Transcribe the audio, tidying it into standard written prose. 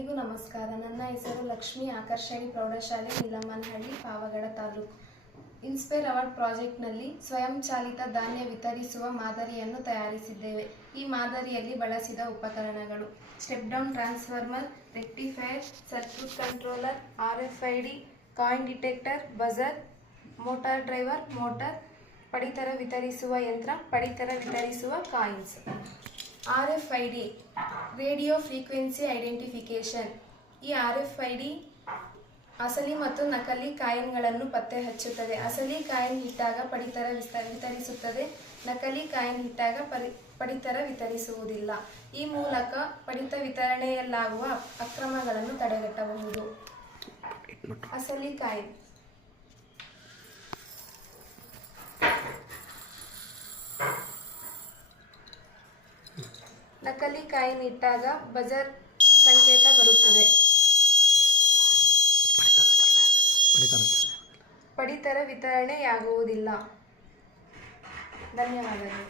ಎಲ್ಲರಿಗೂ ನಮಸ್ಕಾರ. ನನ್ನ ಹೆಸರು ಲಕ್ಷ್ಮಿ. ಆಕರ್ಷಣಿ ಪ್ರೌಢಶಾಲೆ, ನೀಲಮ್ಮನಹಳ್ಳಿ, ಪಾವಗಡ ತಾಲೂಕು. ಇನ್ಸ್ಪೈರ್ ಅವಾರ್ಡ್ ಪ್ರಾಜೆಕ್ಟ್ನಲ್ಲಿ ಸ್ವಯಂಚಾಲಿತ ಧಾನ್ಯ ವಿತರಿಸುವ ಮಾದರಿಯನ್ನು ತಯಾರಿಸಿದ್ದೇವೆ. ಈ ಮಾದರಿಯಲ್ಲಿ ಬಳಸಿದ ಉಪಕರಣಗಳು: step down transformer, rectifier, circuit controller, RFID, coin detector, buzzer, motor driver, motor, ಪಡಿತರ ವಿತರಿಸುವ ಯಂತ್ರ, ಪಡಿತರ ವಿತರಿಸುವ coins. RFID radio frequency identification. ಈ RFID ಅಸಲಿ ಮತ್ತು ನಕಲಿ ಕಾಯಿನ್ಗಳನ್ನು ಪತ್ತೆ ಹಚ್ಚುತ್ತದೆ. ಅಸಲಿ ಕಾಯಿನ್ ಇಟ್ಟಾಗ ಪಡಿತರ ವಿತರಿಸುತ್ತದೆ, ನಕಲಿ ಕಾಯಿನ್ ಇಟ್ಟಾಗ ಪಡಿತರ ವಿತರಿಸುವುದಿಲ್ಲ. ಈ ಮೂಲಕ ಪಡಿತ ವಿತರಣೆಯಲ್ಲಾಗುವ ಅಕ್ರಮಗಳನ್ನು ತಡೆಗಟ್ಟಬಹುದು. ಅಸಲಿ ಕಾಯಿನ್: ನಕಲಿ ಕಾಯಿನ್ ಇಟ್ಟಾಗ ಬಜರ್ ಸಂಕೇತ ಬರುತ್ತದೆ. ಪಡಿತರ ವಿತರಣೆಯಾಗುವುದಿಲ್ಲ. ಧನ್ಯವಾದಗಳು.